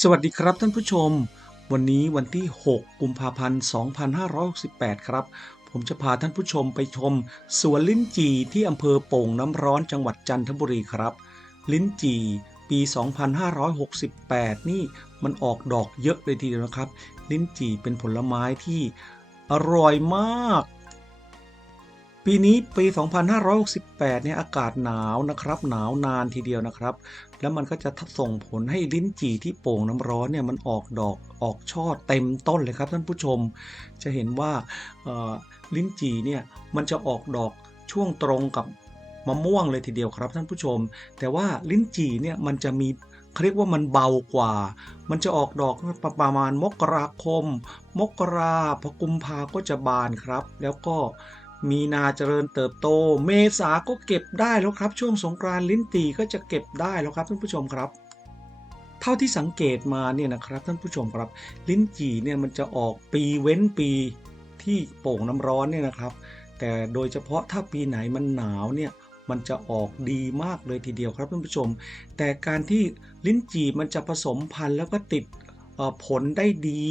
สวัสดีครับท่านผู้ชม วันนี้วันที่ 6 กุมภาพันธ์ 2568 ครับ ผมจะพาท่านผู้ชมไปชมสวนลิ้นจี่ที่อำเภอโป่งน้ำร้อนจังหวัดจันทบุรีครับ ลิ้นจี่ปี 2568 นี่มันออกดอกเยอะเลยทีเดียวนะครับ ลิ้นจี่เป็นผลไม้ที่อร่อยมาก ปีนี้ปี 2568 เนี่ยอากาศหนาวนะครับหนาวนานทีเดียวนะครับ แล้วมันก็จะส่งผลให้ลิ้นจี่ที่โป่งน้ำร้อนเนี่ยมันออกดอกออกช่อเต็มต้นเลยครับท่านผู้ชม จะเห็นว่าลิ้นจี่เนี่ยมันจะออกดอกช่วงตรงกับมะม่วงเลยทีเดียวครับท่านผู้ชม แต่ว่าลิ้นจี่เนี่ยมันจะมีเรียกว่ามันเบากว่า มันจะออกดอกประมาณมกราคม มกราพกุมภาก็จะบานครับ แล้วก็ มีนาเจริญเติบโต เมษาก็เก็บได้แล้วครับ ช่วงสงกรานต์ลิ้นจี่ก็จะเก็บได้แล้วครับท่านผู้ชมครับ เท่าที่สังเกตมาเนี่ยนะครับท่านผู้ชมครับ ลิ้นจี่เนี่ยมันจะออกปีเว้นปีที่โป่งน้ำร้อนเนี่ยนะครับ แต่โดยเฉพาะถ้าปีไหนมันหนาวเนี่ยมันจะออกดีมากเลยทีเดียวครับท่านผู้ชม แต่การที่ลิ้นจี่มันจะผสมพันธุ์แล้วก็ติด ผลได้ดี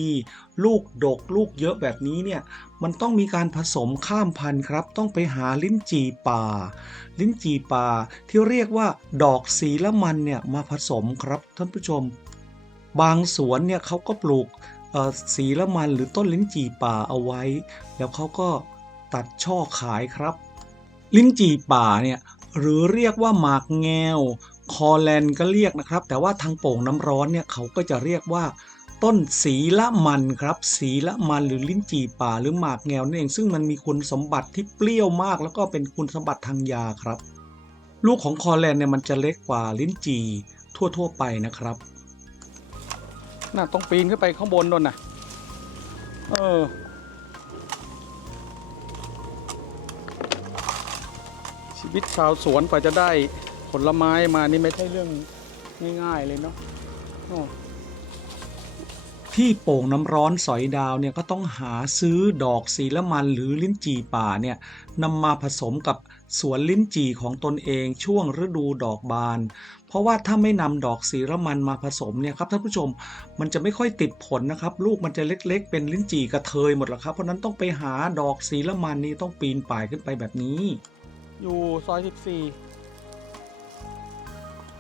ลูกดกลูกเยอะแบบนี้เนี่ยมันต้องมีการผสมข้ามพันธุ์ครับ ต้องไปหาลิ้นจี่ป่า ลิ้นจี่ป่าที่เรียกว่าดอกสีละมันเนี่ยมาผสมครับท่านผู้ชม บางสวนเนี่ยเขาก็ปลูกสีละมันหรือต้นลิ้นจี่ป่าเอาไว้ แล้วเขาก็ตัดช่อขายครับ ลิ้นจี่ป่าเนี่ยหรือเรียกว่าหมากแงวคอแลนก็เรียกนะครับ แต่ว่าทางโป่งน้ำร้อนเนี่ยเขาก็จะเรียกว่า ต้นสีละมันครับสีละมันหรือลิ้นจี่ป่าหรือหมากแงวนั่นเองซึ่งมันมีคุณสมบัติที่เปรี้ยวมาก แล้วก็เป็นคุณสมบัติทางยาครับ ลูกของคอแลนเนี่ยมันจะเล็กกว่าลิ้นจี่ทั่ว ๆ ไปนะครับ น่าต้องปีนขึ้นไปข้างบนโดนน่ะเออชีวิตชาวสวนกว่าจะได้ผลไม้มานี่ไม่ใช่เรื่องง่ายๆเลยเนาะ ที่โป่งน้ำร้อนสอยดาวเนี่ยก็ต้องหาซื้อดอกสีละมันหรือลิ้นจี่ป่าเนี่ยนำมาผสมกับสวนลิ้นจี่ของตนเองช่วงฤดูดอกบาน เพราะว่าถ้าไม่นำดอกสีละมันมาผสมเนี่ยครับท่านผู้ชมมันจะไม่ค่อยติดผลนะครับ ลูกมันจะเล็กๆ เป็นลิ้นจี่กระเทยหมดแล้วครับเพราะนั้นต้องไปหาดอกสีละมันนี่ต้องปีนป่ายขึ้นไปแบบนี้ อยู่ซอย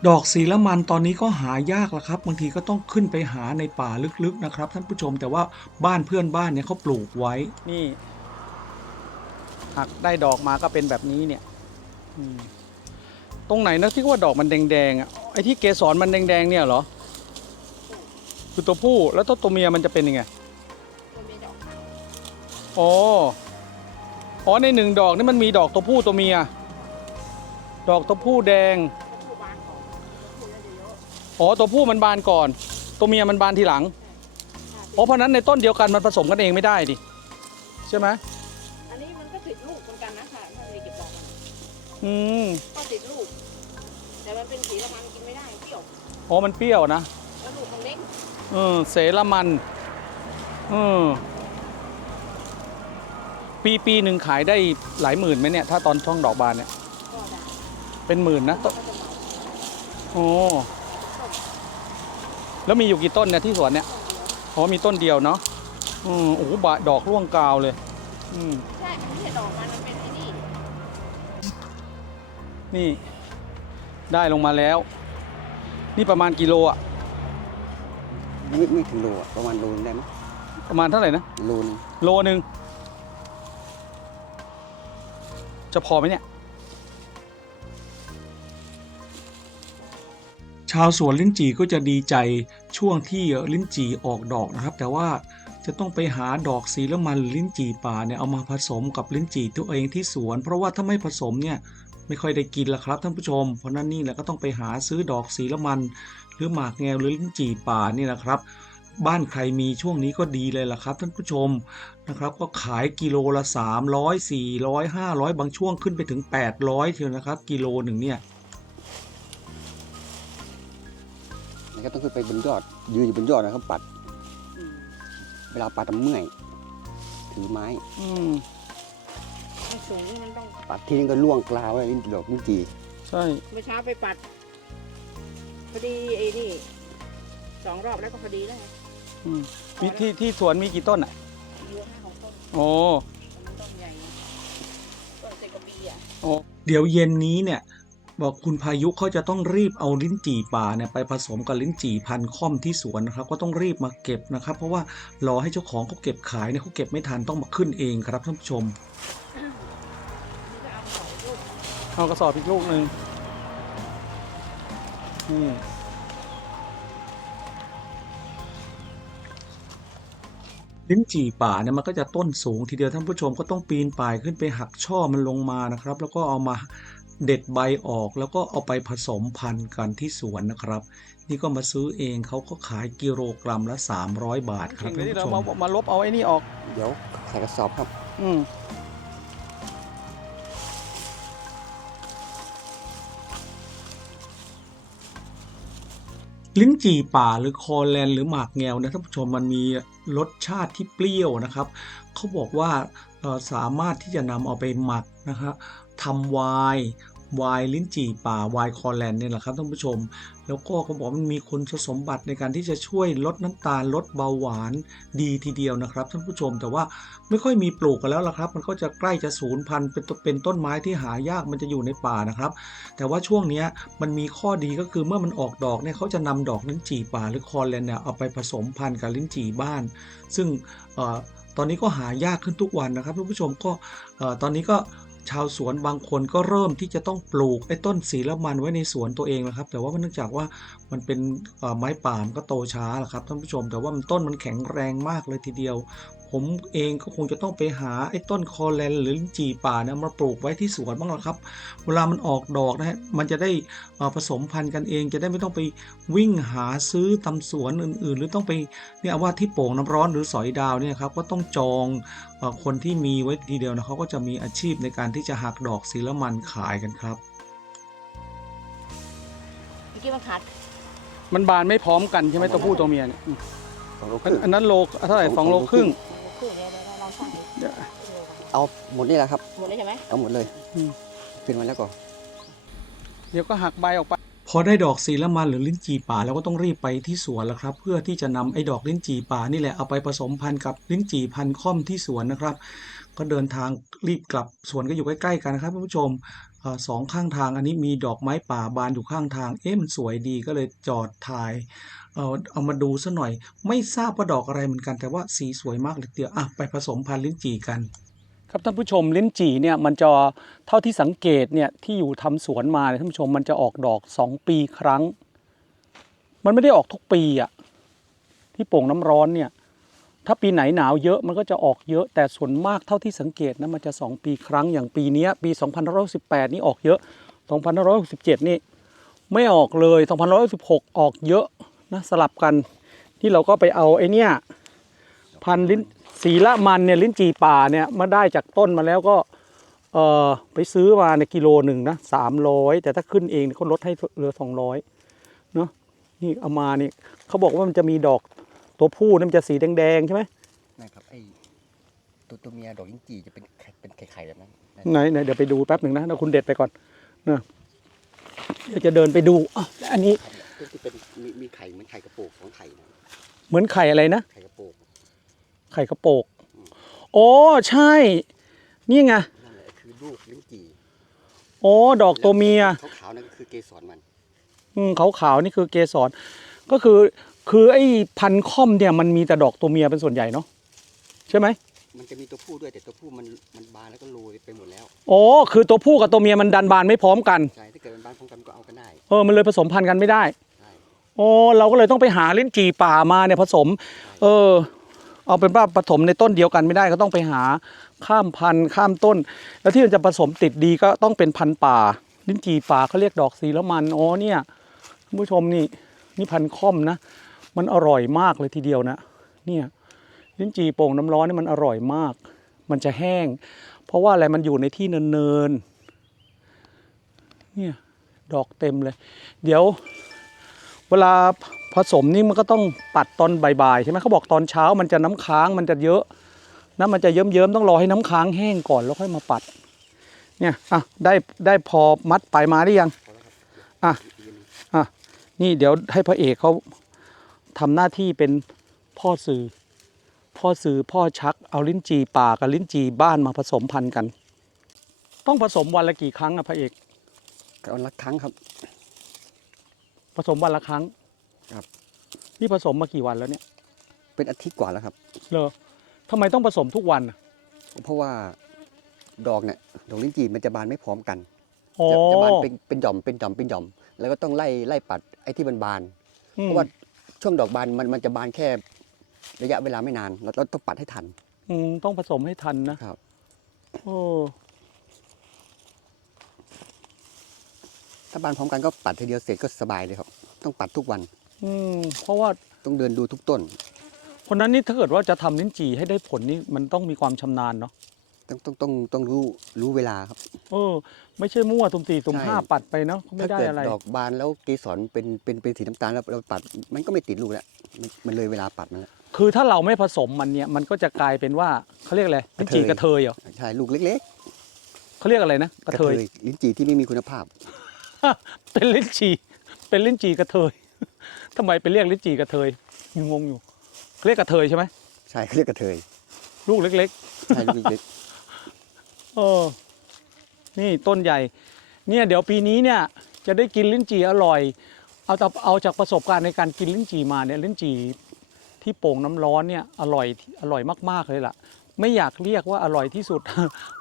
ดอกสีละมันตอนนี้ก็หายากแล้วครับ บางทีก็ต้องขึ้นไปหาในป่าลึกๆนะครับ ท่านผู้ชมแต่ว่าบ้านเพื่อนบ้านเนี่ยเขาปลูกไว้14นี่หักได้ดอกมาก็เป็นแบบนี้เนี่ยอืมตรงไหนนะที่ว่าดอกมันแดงๆอะไอ้ที่เกสรมันแดงๆเนี่ยเหรอ คือตัวผู้แล้วตัวตัวเมียมันจะเป็นยังไงตัวเมียดอกขาวอ๋ออ๋อในหนึ่งดอกนี่มันมีดอกตัวผู้ตัวเมีย ดอกตัวผู้แดง อะอ๋อตัวผู้มันบานก่อน ตัวเมียมันบานทีหลังค่ะอ๋อเพราะฉะนั้นในต้นเดียวกันมันผสมกันเองไม่ได้ดิใช่ไหมอันนี้มันก็ติดลูกเหมือนกันนะค่ะถ้าเราเก็บดอกมันอืมก็ติดลูก แต่มันเป็นสีละมันกินไม่ได้เปรี้ยวอ๋อมันเปรี้ยวนะแล้วลูกมันเล็กเออเสละมันเออปีปีหนึ่งขายได้หลายหมื่นไหมเนี่ย ถ้าตอนช่องดอกบานเนี่ย ก็ได้เป็นหมื่นนะต้นก็จะเหมา โอ้ แล้วมีอยู่กี่ต้นเนี่ยที่สวนเนี่ยต้นเดียวอ๋อมีต้นเดียวเนาะอืมโอ้โหบะดอกร่วงกาวเลย อืมใช่มันไม่ใช่ดอกมันมันเป็นไอ้นี่นี่ ได้ลงมาแล้ว นี่ประมาณกิโลอะไม่ไม่ถึงโลอะประมาณโลนึงได้ไหมประมาณเท่าไหร่นะ โลนึงโลหนึ่งจะพอไหมเนี่ย ชาวสวนลิ้นจี่ก็จะดีใจ ช่วงที่ลิ้นจี่ออกดอกนะครับ แต่ว่าจะต้องไปหาดอกสีละมันลิ้นจี่ป่าเนี่ยเอามาผสมกับลิ้นจี่ตัวเองที่สวน เพราะว่าถ้าไม่ผสมเนี่ยไม่ค่อยได้กินละครับท่านผู้ชม เพราะนั้นนี่แหละก็ต้องไปหาซื้อดอกสีละมัน หรือหมากแงวหรือลิ้นจี่ป่านี่นะครับบ้านใครมีช่วงนี้ก็ดีเลยล่ะครับท่านผู้ชมนะครับ ก็ขายกิโลละ 300 400 500 บางช่วงขึ้นไปถึง 800เทียวนะครับ กิโลหนึ่งเนี่ย แล้วก็ต้องขึ้นไปบนยอด ยืนอยู่บนยอดนะครับปัดอืมเวลาปัดมันเมื่อย ถือไม้ อืมมันสูงมันต้องปัดทีนึงก็ล่วงกลาวไว้ลิ้นดอกลิ้นจีใช่ เมื่อเช้าไปปัด พอดีไอ้นี่สององรอบแล้วก็พอดีแล้วไงอืมมีที่ที่สวนมีกี่ต้นอะอายุห้าของต้นโอ้ มันต้นใหญ่ไงต้นสิบกว่าปีอะ เดี๋ยวเย็นนี้เนี่ย บอกคุณพายุเขาจะต้องรีบเอาลิ้นจี่ป่าเนี่ยไปผสมกับลิ้นจี่พันธุ์ค่อมที่สวนนะครับ ก็ต้องรีบมาเก็บนะครับ เพราะว่ารอให้เจ้าของเขาเก็บขายเนี่ยเขาเก็บไม่ทันต้องมาขึ้นเองครับท่านผู้ชมนี่ก็เอาไปสองลูกเอากระสอบอีกลูกหนึ่งนี่ลิ้นจี่ป่าเนี่ยมันก็จะต้นสูงทีเดียวท่านผู้ชมก็ต้องปีนป่ายขึ้นไปหักช่อมันลงมานะครับ แล้วก็เอามา เด็ดใบออกแล้วก็เอาไปผสมพันธุ์กันที่สวนนะครับ นี่ก็มาซื้อเองเขาก็ขายกิโลกรัมละ 300 บาทครับเข่งเลท่ายนที่ผู้เราชมามมาลบเอาไอ้นี่ออก เดี๋ยวใส่กระสอบครับ อืมลิ้นจี่ป่าหรือคอแลนหรือหมากแงวนะท่านผู้ชมมันมีรสชาติที่เปรี้ยวนะครับเขาบอกว่าเอ่อสามารถที่จะนำเอาไปหมักนะครับ ทำวน์ไวน์ลิ้นจี่ป่าวน์คอแลนเนี่ยแหละครับท่านผู้ชม แล้วก็เขาบอกมันมีคุณสมบัติในการที่จะช่วยลดน้ำตาลลดเบาหวานดีทีเดียวนะครับท่านผู้ชม แต่ว่าไม่ค่อยมีปลูกกันแล้วละครับ มันก็จะใกล้จะสูญพันธุ์เป็นต้นเป็นต้นไม้ที่หายากมันจะอยู่ในป่านะครับ แต่ว่าช่วงนี้มันมีข้อดีก็คือเมื่อมันออกดอกเนี่ยเขาจะนำดอกลิ้นจี่ป่าหรือคอแลนเนี่ยเอาไปผสมพันธุ์กับลิ้นจี่บ้าน ซึ่งออตอนนี้ก็หายากขึ้นทุกวันนะครับท่านผู้ชมก็ออตอนนี้ก็ ชาวสวนบางคนก็เริ่มที่จะต้องปลูกไอ้ต้นสีละมันไว้ในสวนตัวเองนะครับ แต่ว่าเนื่องจากว่ามันเป็นไม้ป่ามนก็โตช้าแหละครับท่านผู้ชม แต่ว่ามันต้นมันแข็งแรงมากเลยทีเดียว ผมเองก็คงจะต้องไปหาไอ้ต้นคอแลนหรือลิ้นจี่ป่าเนี่ยมาปลูกไว้ที่สวนบ้างละครับ เวลามันออกดอกนะฮะมันจะได้ผสมพันธุ์กันเอง จะได้ไม่ต้องไปวิ่งหาซื้อตำสวนอื่น ๆ หรือต้องไปเนี่ยว่าที่โป่งน้ำร้อนหรือสอยดาวเนี่ยครับก็ต้องจอง คนที่มีไว้ทีเดียวนะเขาก็จะมีอาชีพในการที่จะหักดอกสีละมันขายกันครับเมื่อกี้มันขาดมันบานไม่พร้อมกันใช่ไหมตัวผู้ตัวเมียเนี่ยอืมสองโลคอันรึ่งอันนั้นโลเท่าไหร่สองสองโลครึ่งครึ่งเดียวเราเราสั่งเดี๋ยวเอาหมดนี่แหละครับ หมดเลยใช่ไหม เอาหมดเลยอืม ขึ้นมาแล้วก็เดี๋ยวก็หักใบออกไป พอได้ดอกสีละมันหรือลิ้นจี่ป่าเราก็ต้องรีบไปที่สวนแล้วครับ เพื่อที่จะนำไอ้ดอกลิ้นจี่ป่านี่แหละเอาไปผสมพันธุ์กับลิ้นจี่พันธุ์ค่อมที่สวนนะครับ ก็เดินทางรีบกลับสวนก็อยู่ใกล้ๆกันนะครับผู้ชมอสองข้างทางอันนี้มีดอกไม้ป่าบานอยู่ข้างทาง เอ๊ะมันสวยดีก็เลยจอดถ่ายเออเอามาดูซะหน่อย ไม่ทราบว่าดอกอะไรเหมือนกันแต่ว่าสีสวยมากเลยเดียวอะไปผสมพันธุ์ลิ้นจี่กัน ครับท่านผู้ชมลิ้นจี่เนี่ยมันจะเท่าที่สังเกตเนี่ยที่อยู่ทำสวนมาเนี่ยท่านผู้ชมมันจะออกดอกสองปีครั้ง มันไม่ได้ออกทุกปีอะที่โป่งน้ำร้อนเนี่ยถ้าปีไหนหนาวเยอะมันก็จะออกเยอะ แต่ส่วนมากเท่าที่สังเกตนะมันจะสองปีครั้งอย่างปีนี้ปี 2518 นี่ออกเยอะ2567 นี่ไม่ออกเลย2516 ออกเยอะนะสลับกันที่เราก็ไปเอาไอ้เนี่ยพันลิ้น สีละมันเนี่ยลิ้นจีป่าเนี่ยมาได้จากต้นมาแล้วก็เออไปซื้อมาในกิโลหนึ่งนะสามร้อยแต่ถ้าขึ้นเองเขาลดให้เหลือสองร้อยเนาะนี่เอามานี่เขาบอกว่ามันจะมีดอกตัวผู้เนี่ยมันจะสีแดงๆใช่ไหมนะครับไอ้ตัวตัวเมียดอกลิ้นจี่จะเป็นไข่เป็นไข่ๆแบบนั้นไหนไหนเดี๋ยวไปดูแป๊บหนึ่งนะเดี๋ยวคุณเด็ดไปก่อนเนอะเดี๋ยวจะเดินไปดูอะแล้วอันนี้ที่เป็นมีมีไข่เหมือนไข่กระโปงสองไข่นะเหมือนไข่อะไรนะไข่กระโปง ไข่กระโปกโอ้ใช่ นี่ไงนั่นแหละคือลูกลิ้นจี่โอ้ดอกตัวเมีย ขาวๆนั่นก็คือเกสรมัน อืมขาวๆนี่คือเกสรก็คือคือไอ้พันธุ์ค่อมเนี่ยมันมีแต่ดอกตัวเมียเป็นส่วนใหญ่เนาะใช่ไหมมันจะมีตัวผู้ด้วยแต่ตัวผู้มันมันบานแล้วก็โรยไปหมดแล้วโอ้คือตัวผู้กับตัวเมียมันดันบานไม่พร้อมกันใช่ถ้าเกิดมันบานพร้อมกันก็เอากันได้เออมันเลยผสมพันธุ์กันไม่ได้ใช่โอ้เราก็เลยต้องไปหาลิ้นจี่ป่ามาเนี่ยผสม เออ เอาเป็นว่าผสมในต้นเดียวกันไม่ได้ก็ต้องไปหาข้ามพันธุ์ข้ามต้น แล้วที่มันจะผสมติดดีก็ต้องเป็นพันธุ์ป่า ลิ้นจี่ป่าเขาเรียกดอกสีละมันอ๋อเนี่ยท่านผู้ชมนี่นี่พันธุ์ค่อมนะ มันอร่อยมากเลยทีเดียวนะเนี่ยลิ้นจี่โป่งน้ำร้อนนี่มันอร่อยมาก มันจะแห้ง เพราะว่าอะไรมันอยู่ในที่เนินๆเนี่ยดอกเต็มเลย เดี๋ยว เวลา ผสมนี่มันก็ต้องปัดตอนบ่ายๆใช่ไหมเขาบอกตอนเช้ามันจะน้ำค้างมันจะเยอะนะมันจะเยิ้มๆต้องรอให้น้ำค้างแห้งก่อนแล้วค่อยมาปัด เนี่ยอะได้ได้พอมัดปลายมาได้ยังพอแล้วครับอะอีกอันหนึ่งอะนี่เดี๋ยวให้พระเอกเขาทำหน้าที่เป็นพ่อสื่อ พ่อสื่อพ่อชักเอาลิ้นจี่ป่ากับลิ้นจี่บ้านมาผสมพันธุ์กัน ต้องผสมวันละกี่ครั้งอะพระเอกก็วันละครั้งครับ ผสมวันละครั้ง ครับ นี่ผสมมากี่วันแล้วเนี่ยเป็นอาทิตย์กว่าแล้วครับเลอทำไมต้องผสมทุกวันอะเพราะว่าดอกเนี่ยดอกลิ้นจี่มันจะบานไม่พร้อมกันอ๋อจะจะบานเป็นเป็นหย่อมเป็นหย่อมเป็นหย่อม แล้วก็ต้องไล่ไล่ปัดไอ้ที่มันบาน อืมเพราะว่าช่วงดอกบานมันมันจะบานแค่ระยะเวลาไม่นานเราเราต้องปัดให้ทันอืมต้องผสมให้ทันนะ ครับ โอ้ถ้าบานพร้อมกันก็ปัดทีเดียวเสร็จก็สบายเลยครับ ต้องปัดทุกวัน อืมเพราะว่าต้องเดินดูทุกต้น คนนั้นนี่ถ้าเกิดว่าจะทำลิ้นจี่ให้ได้ผลนี่มันต้องมีความชำนาญเนาะต้องต้องต้องต้องรู้รู้เวลาครับเออ ไม่ใช่มั่วตุ่มสี่ตุ่มใช่ห้าปัดไปเนาะไม่ถ้าได้เกิดอะไร ดอกบานแล้วเกสรเป็นเป็นเป็นสีน้ำตาลแล้วเราปัด มันก็ไม่ติดลูกแล้วมันมันเลยเวลาปัดมันแล้ว คือถ้าเราไม่ผสมมันเนี่ยมันก็จะกลายเป็นว่าเขาเรียกอะไรลิ้นจี่กกระระเทเทย ยเหรอใช่ลูกเล็กเขาเรียกอะไรนะๆกระเทยลิ้นจี่ที่ไม่มีคุณภาพ เป็นลิ้นจี่เป็นลิ้นจี่กระเทย ทำไมไปเรียกลิ้นจี่กระเทยงงอยู่ เรียกกระเทยใช่ไหมใช่เขาเรียกกระเทยลูกเล็กใช่ลูกเล็กๆเออนี่ต้นใหญ่ เนี่ยเดี๋ยวปีนี้เนี่ย จะได้กินลิ้นจี่อร่อย เอาจากเอาจากประสบการณ์ในการกินลิ้นจี่มาเนี่ยลิ้นจี่ที่โป่งน้ำร้อนเนี่ยอร่อยอร่อยมากๆเลยล่ะ ไม่อยากเรียกว่าอร่อยที่สุด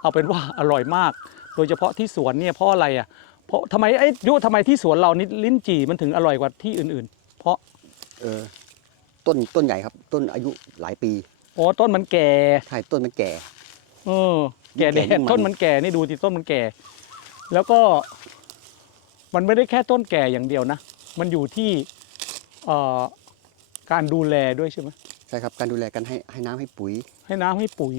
เอาเป็นว่าอร่อยมาก โดยเฉพาะที่สวนเนี่ยเพราะอะไรอะเพราะทำไมไอ้ยุทำไมที่สวนเรานี่ลิ้นจี่มันถึงอร่อยกว่าที่อื่นๆ เพราะเออต้นต้นใหญ่ครับ ต้นอายุหลายปีอ๋อต้นมันแก่ใช่ต้นมันแก่ เออแก่แก่แดยิ่ดงมันต้นมันแก่นี่ดูสิต้นมันแก่ แล้วก็ มันไม่ได้แค่ต้นแก่อย่างเดียวนะมันอยู่ที่เอ่อการดูแลด้วยใช่ไหมใช่ครับ การดูแลกันให้ให้น้ำให้ปุ๋ย ให้น้ำให้ปุ๋ย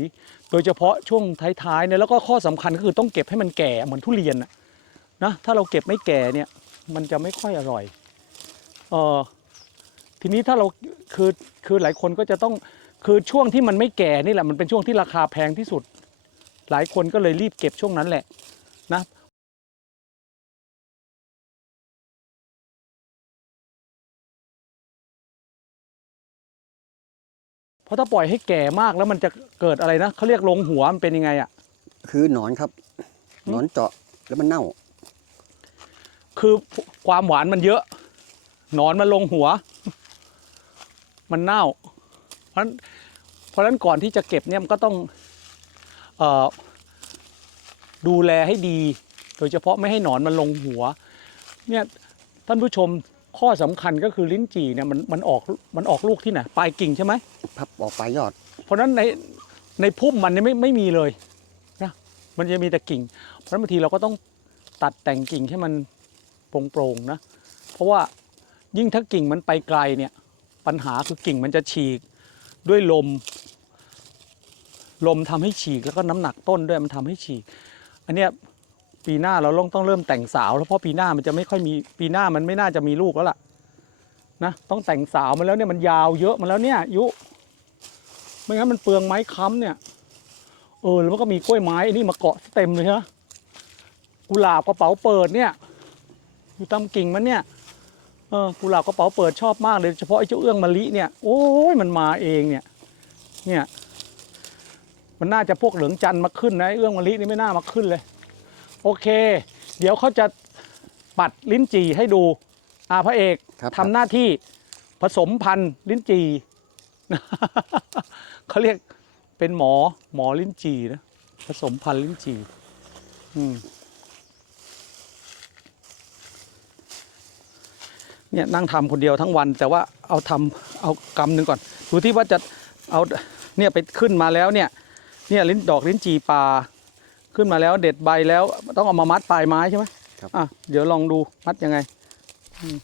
โดยเฉพาะช่วงท้ายๆเนี่ยแล้วก็ข้อสำคัญก็คือต้องเก็บให้มันแก่เหมือนทุเรียนนะนะถ้าเราเก็บไม่แก่เนี่ย มันจะไม่ค่อยอร่อยเออ ทีนี้ถ้าเราคือคือหลายคนก็จะต้องคือช่วงที่มันไม่แก่นี่แหละมันเป็นช่วงที่ราคาแพงที่สุด หลายคนก็เลยรีบเก็บช่วงนั้นแหละนะเพราะถ้าปล่อยให้แก่มากแล้วมันจะเกิดอะไรนะเขาเรียกลงหัวมันเป็นยังไงอะคือหนอนครับหนอนเจาะแล้วมันเน่า คือความหวานมันเยอะหนอนมันลงหัว มันเน่า เพราะฉะนั้นเพราะฉะนั้นก่อนที่จะเก็บเนี่ยมันก็ต้องเออดูแลให้ดี โดยเฉพาะไม่ให้หนอนมันลงหัวเนี่ยท่านผู้ชมข้อสำคัญก็คือลิ้นจี่เนี่ยมันมันออกมันออกลูกที่ไหนปลายกิ่งใช่ไหมพับออกปลายยอด เพราะฉะนั้นในในพุ่มมันเนี่ยไม่ไม่มีเลยนะมันจะมีแต่กิ่ง เพราะฉะนั้นบางทีเราก็ต้องตัดแต่งกิ่งให้มันโปร่งๆนะ เพราะว่ายิ่งถ้ากิ่งมันไปไกลเนี่ย ปัญหาคือกิ่งมันจะฉีกด้วยลม ลมทำให้ฉีกแล้วก็น้ำหนักต้นด้วยมันทำให้ฉีก อันเนี้ยปีหน้าเราต้องต้องเริ่มแต่งสาว แล้วเพราะปีหน้ามันจะไม่ค่อยมีปีหน้ามันไม่น่าจะมีลูกแล้วล่ะนะต้องแต่งสาวมาแล้วเนี่ยมันยาวเยอะมาแล้วเนี่ยยุไม่งั้นมันเปลืองไม้ค้ำเนี่ยเออแล้วมันก็มีกล้วยไม้นี่มาเกาะเต็มเลยใช่ไหมกุหลาบกระเป๋าเปิดเนี่ยอยู่ตามกิ่งมันเนี่ย เออกุหลาบกระเป๋าเปิดชอบมากเลยเฉพาะไอ้เจ้าเอื้องมะลิเนี่ยโอ้ยมันมาเองเนี่ยเนี่ยมันน่าจะพวกเหลืองจันทร์มาขึ้นนะไอ้เอื้องมะลินี่ไม่น่ามาขึ้นเลย โอเค เดี๋ยวเขาจะปัดลิ้นจี่ให้ดูอาพระเอกครับทำหน้าที่ผสมพันธุ์ลิ้นจี่ เขาเรียกเป็นหมอหมอลิ้นจี่นะผสมพันธุ์ลิ้นจี่อืม เนี่ยนั่งทำคนเดียวทั้งวัน แต่ว่าเอาทำเอากำหนึ่งก่อน ดูที่ว่าจะเอาเนี่ยไปขึ้นมาแล้วเนี่ยเนี่ยลิ้นดอกลิ้นจี่ปลาขึ้นมาแล้วเด็ดใบแล้วต้องเอามามัดปลายไม้ใช่ไหมครับอะเดี๋ยวลองดูมัดยังไงอืม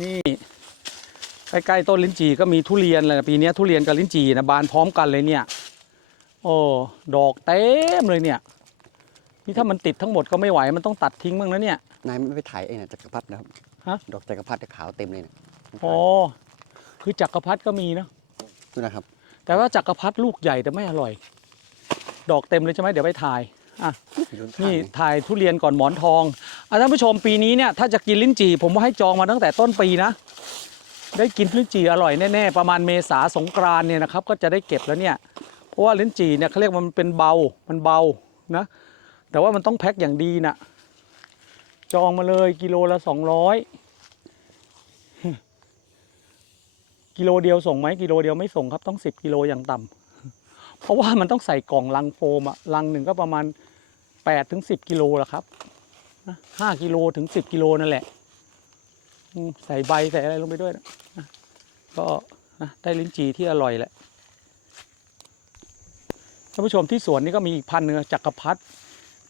นี่ใกล้ๆต้นลิ้นจี่ก็มีทุเรียนเลยนะปีเนี้ยทุเรียนกับลิ้นจี่นะบานพร้อมกันเลยเนี่ยโอ้ดอกเต็มเลยเนี่ย นี่ถ้ามันติดทั้งหมดก็ไม่ไหวมันต้องตัดทิ้งบ้างนะเนี่ยนายไม่ไปถ่ายเองนะจักรพรรดินะครับ ฮะ ดอกจักรพรรดิขาวเต็มเลยนะอ๋อคือจักรพรรดิก็มีนะดูนะครับ แต่ว่าจักรพรรดิลูกใหญ่แต่ไม่อร่อย ดอกเต็มเลยใช่ไหมเดี๋ยวไปถ่ายอะอยู่ข้างนี่ๆถ่ายทุเรียนก่อนหมอนทองอะท่านผู้ชมปีนี้เนี่ยถ้าจะกินลิ้นจี่ผมว่าให้จองมาตั้งแต่ต้นปีนะ ได้กินลิ้นจี่อร่อยแน่ๆประมาณเมษาสงกรานต์เนี่ยนะครับ ก็จะได้เก็บแล้วเนี่ย เพราะว่าลิ้นจี่เนี่ยเขาเรียกว่ามันเป็นเบา มันเบานะ แต่ว่ามันต้องแพ็คอย่างดีนะ จองมาเลยกิโลละสองร้อยกิโลเดียวส่งไหมกิโลเดียวไม่ส่งครับต้องสิบกิโลอย่างต่ำเพราะว่ามันต้องใส่กล่องลังโฟมอะลังหนึ่งก็ประมาณแปดถึงสิบกิโลละครับห้ากิโลถึงสิบกิโลนั่นแหละใส่ใบใส่อะไรลงไปด้วยนะก็ได้ลิ้นจี่ที่อร่อยแหละท่านผู้ชมที่สวนนี่ก็มีอีกพันธุ์หนึ่งจักรพรรดิ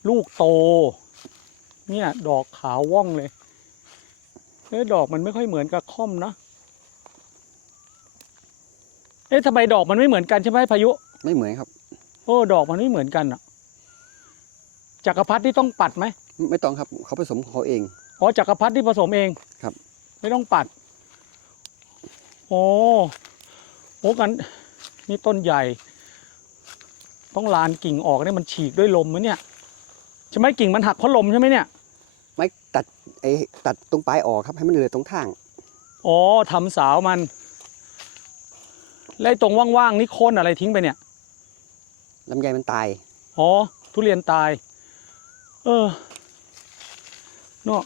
ลูกโต เนี่ย ดอกขาวว่องเลยเอ๊ะดอกมันไม่ค่อยเหมือนกับค่อมนะเอ๊ะทำไมดอกมันไม่เหมือนกันใช่ไหมพายุ ไม่เหมือนครับ โอ้ดอกมันไม่เหมือนกันอะจักรพรรดิที่ต้องปัดไหมไม่ไม่ต้องครับ เขาผสมของเขาเอง อ๋อจักรพรรดิที่ผสมเองครับ ไม่ต้องปัด โอ้โอ้กันนี่ต้นใหญ่ ต้องลานกิ่งออกเนี่ยมันฉีกด้วยลมไหมเนี่ยใช่ไหมกิ่งมันหักเพราะลมใช่ไหมเนี่ยไม่ ตัดไอ้ตัดตรงปลายออกครับ ให้มันเหลือตรงข้าง อ๋อทำสาวมัน แล้วไอ้ตรงว่างๆนี่โค่นอะไรทิ้งไปเนี่ย ลำไยมันตาย อ๋อ ทุเรียนตาย เออเนาะ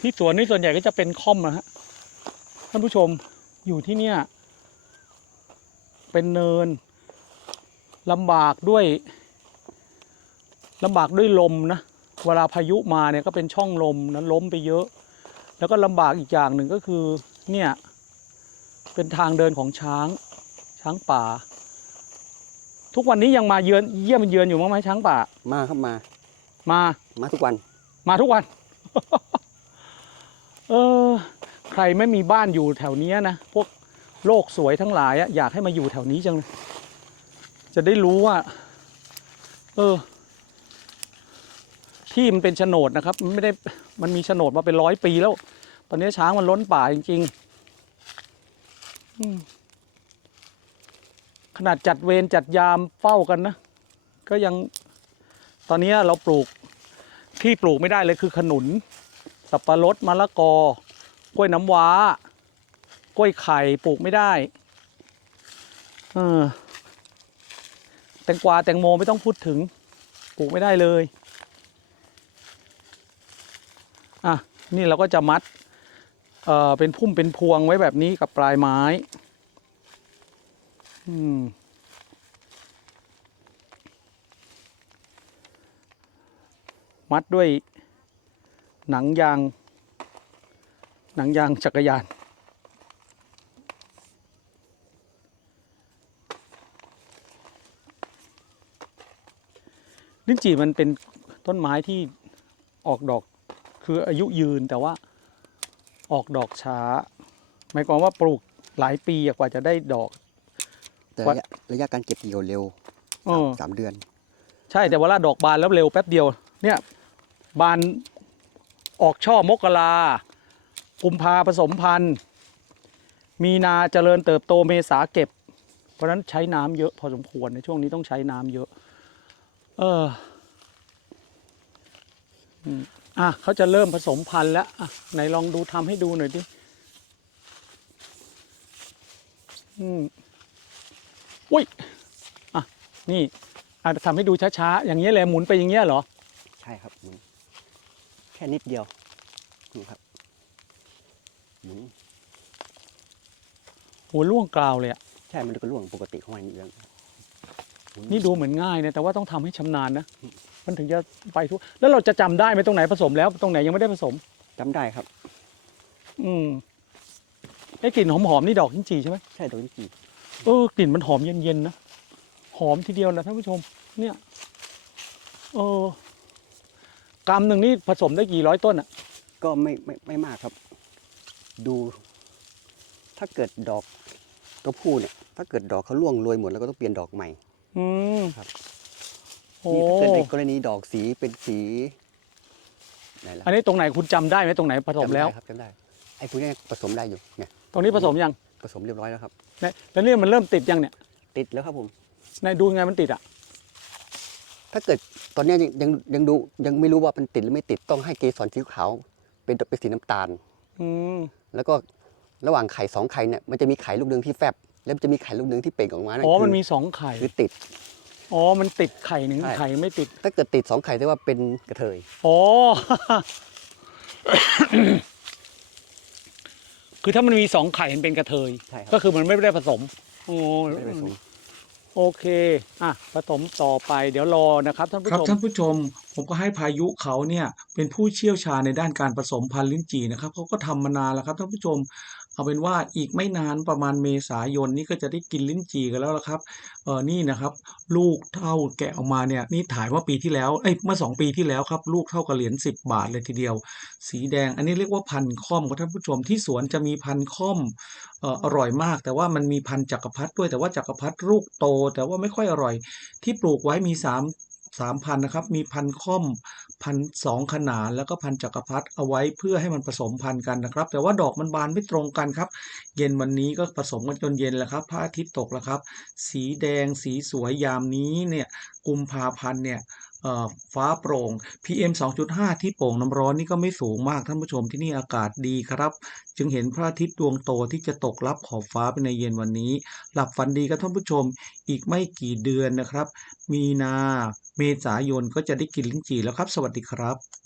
ที่สวนนี่ส่วนใหญ่ก็จะเป็นค่อมนะฮะ ท่านผู้ชมอยู่ที่เนี่ย เป็นเนินลำบากด้วยลำบากด้วยลมนะ เวลาพายุมาเนี่ยก็เป็นช่องลมนะล้มไปเยอะ แล้วก็ลำบากอีกอย่างหนึ่งก็คือเนี่ยเป็นทางเดินของช้างช้างป่า ทุกวันนี้ยังมาเยือนเยี่ยมเยือนอยู่มั้งไหมช้างป่า มาครับมา มา มาทุกวัน มาทุกวัน เออ ใครไม่มีบ้านอยู่แถวเนี้ยนะพวกโลกสวยทั้งหลายอะอยากให้มาอยู่แถวนี้จังเลยจะได้รู้ว่า เออ ที่มันเป็นโฉนดนะครับมันไม่ได้มันมีโฉนดมาเป็นร้อยปีแล้ว ตอนนี้ช้างมันล้นป่าจริงๆขนาดจัดเวรจัดยามเฝ้ากันนะก็ยังตอนนี้เราปลูกที่ปลูกไม่ได้เลยคือขนุน สับปะรดมะละกอกล้วยน้ำว้ากล้วยไข่ปลูกไม่ได้เออแตงกวาแตงโมไม่ต้องพูดถึงปลูกไม่ได้เลย อะนี่เราก็จะมัดเอ่อเป็นพุ่มเป็นพวงไว้แบบนี้กับปลายไม้อืมมัดด้วยหนังยาง หนังยางจักรยานลิ้นจี่มันเป็นต้นไม้ที่ออกดอก คืออายุยืนแต่ว่าออกดอกช้า หมายความว่าปลูกหลายปีอะกว่าจะได้ดอก แต่วัระดยะระยะการเก็บเกี่ยวเร็วเอสามอสามเดือน ใช่แต่เวลาดอกบานแล้วเร็วแป๊บเดียว เนี่ย บานออกช่อมกรากุมภาผสมพันธุ์มีนาเจริญเติบโตเมษาเก็บ เพราะฉะนั้นใช้น้ำเยอะพอสมควรในช่วงนี้ต้องใช้น้ำเยอะ เออ อืมอะเขาจะเริ่มผสมพันธุ์แล้วอะไหนลองดูทำให้ดูหน่อยดิอืมอุ้ยอะนี่อะทำให้ดูช้าๆ อย่างเงี้ยเลยหมุนไปอย่างเงี้ยเหรอ ใช่ครับหมุนแค่นิดเดียวนี่ครับหมุนโหล่วงกลาวเลยอะ ใช่มันก็ร่วงปกติของมันอยู่แล้วหมุ นี่ดูเหมือนง่ายนะแต่ว่าต้องทำให้ชำนาญนะ มันถึงจะไปทุกแล้วเราจะจำได้ไหมตรงไหนผสมแล้ว ตรงไหนยังไม่ได้ผสม จำได้ครับ อืมไอ้กลิ่นหอมๆนี่ดอกลิ้นจี่ใช่ไหมใช่ดอกลิ้นจี่เออกลิ่นมันหอมเย็นๆนะหอมทีเดียวนะท่านผู้ชม เนี่ยเออกรัมหนึ่งนี่ผสมได้กี่ร้อยต้นอะก็ไม่ไม่ไม่มากครับ ดู ถ้าเกิดดอกตัวผู้เนี่ย ถ้าเกิดดอกเขาร่วงโรยหมดแล้วก็ต้องเปลี่ยนดอกใหม่ อืมครับ โอ้นี่ถ้าเกิดในกรณีดอกสีเป็นสีไหนล่ะอันนี้ตรงไหนคุณจำได้ไหมตรงไหนผสมแล้ว จำได้ครับจำได้ไอ้พวกนี้ผสมได้อยู่เนี่ยตรงนี้ผสมยังผสมเรียบร้อยแล้วครับ เนี่ยแล้วนี่มันเริ่มติดยังเนี่ยติดแล้วครับผม ไหนดูยังไงมันติดอะ ถ้าเกิดตอนเนี้ยยังยังยังดูยังไม่รู้ว่ามันติดหรือไม่ติดต้องให้เกสรสีขาวเป็นเป็นสีน้ำตาล อืมแล้วก็ระหว่างไข่สองไข่เนี่ยมันจะมีไข่ลูกหนึ่งที่แฟบแล้วมันจะมีไข่ลูกหนึ่งที่เป่งออกมานั่นอ๋อคืมันมีสองไข่ คือติด อ๋อ มันติดไข่หนึ่งใช่ ไข่ไม่ติด ถ้าเกิดติดสองไข่ได้ว่าเป็นกระเทย อ๋อ คือถ้ามันมีสองไข่มันเป็นกระเทย ใช่คก็รับคือมันไม่ได้ผสม โอ้ไม่ได้ผสม โอเค อะ ผสมต่อไปเดี๋ยวรอนะครับท่านผู้ครับชม ท่านผู้ชมผมก็ให้พายุเขาเนี่ยเป็นผู้เชี่ยวชาญในด้านการผสมพันธุ์ลิ้นจี่นะครับเขาก็ทำมานานแล้วครับท่านผู้ชม เอาเป็นว่าอีกไม่นานประมาณเมษายนนี่ก็จะได้กินลิ้นจี่กันแล้วละครับเออนี่นะครับ ลูกเท่าแกะออกมาเนี่ยนี่ถ่ายเมื่อปีที่แล้วเอ้ยเมื่อสองปีที่แล้วครับ ลูกเท่ากับเหรียญสิบบาทเลยทีเดียว สีแดง อันนี้เรียกว่าพันค่อมครับท่านผู้ชมที่สวนจะมีพันค่อมเอ่ออร่อยมาก แต่ว่ามันมีพันจักรพรรดิด้วยแต่ว่าจักรพรรดิลูกโต แต่ว่าไม่ค่อยอร่อย ที่ปลูกไว้มีสาม สามพันนะครับ มีพันค่อมพันสองขนานแล้วก็พันจักรพรรดิเอาไว้เพื่อให้มันผสมพันธุ์กันนะครับ แต่ว่าดอกมันบานไม่ตรงกันครับ เย็นวันนี้ก็ผสมกันจนเย็นแล้วครับพระอาทิตย์ตกแล้วครับ สีแดงสีสวยยามนี้เนี่ยกุมภาพันธ์เนี่ย ฟ้าโปร่ง PM 2.5 ที่โป่งน้ำร้อนนี่ก็ไม่สูงมากท่านผู้ชมที่นี่อากาศดีครับ จึงเห็นพระอาทิตย์ดวงโตที่จะตกลับขอบฟ้าไปในเย็นวันนี้ หลับฝันดีครับท่านผู้ชมอีกไม่กี่เดือนนะครับ มีนาเมษายนก็จะได้กินลิ้นจี่แล้วครับ สวัสดีครับ